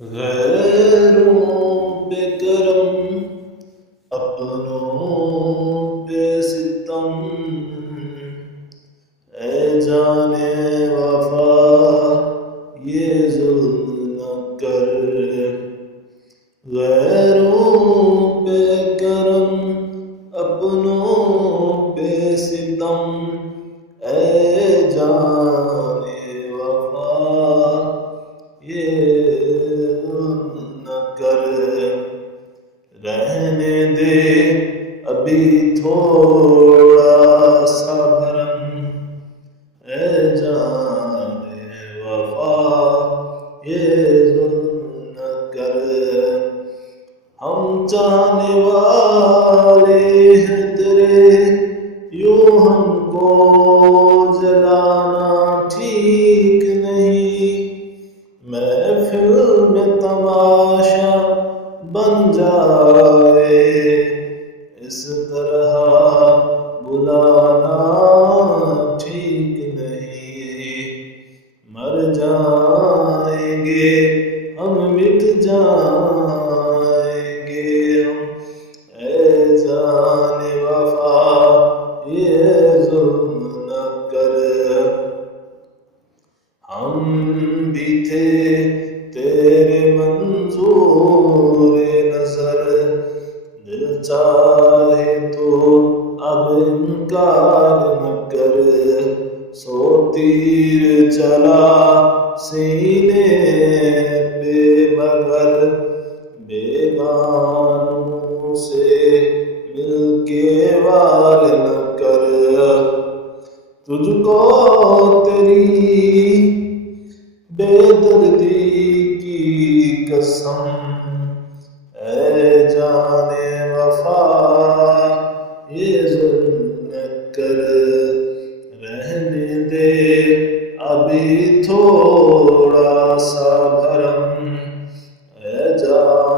غیروں پہ کرم اپنوں پہ ستم، اے جانے وفا یہ ظلم نہ کر۔ غیروں پہ کرم اپنوں پہ ستم، اے جانے وفا یہ ظلم نہ کر۔ رہنے دے ابھی تھوڑا سا بھرم، اے جانے وفا یہ ظلم نہ کر۔ ہم چاہنے والے ہیں تیرے، یوں ہم کو جلانا ٹھیک نہیں۔ محفل میں تماشا بن جائے اس طرح بلانا ٹھیک نہیں۔ مر جائیں گے ہم، مٹ جائیں گے ہم، اے جان وفا یہ ظلم نہ کر۔ ہم بھی تھے تیرے منظور نظر، دل چاہے تو اب انکار نہ کر۔ سو تیر چلا سینے پہ مگر بیگانوں سے مل کے وار نہ کر۔ تجھ کو تیری بے دردی کی قسم، اے جانے وفا یہ ظلم نہ کر۔ رہنے دے ابھی تھوڑا سا بھرم، اے جانے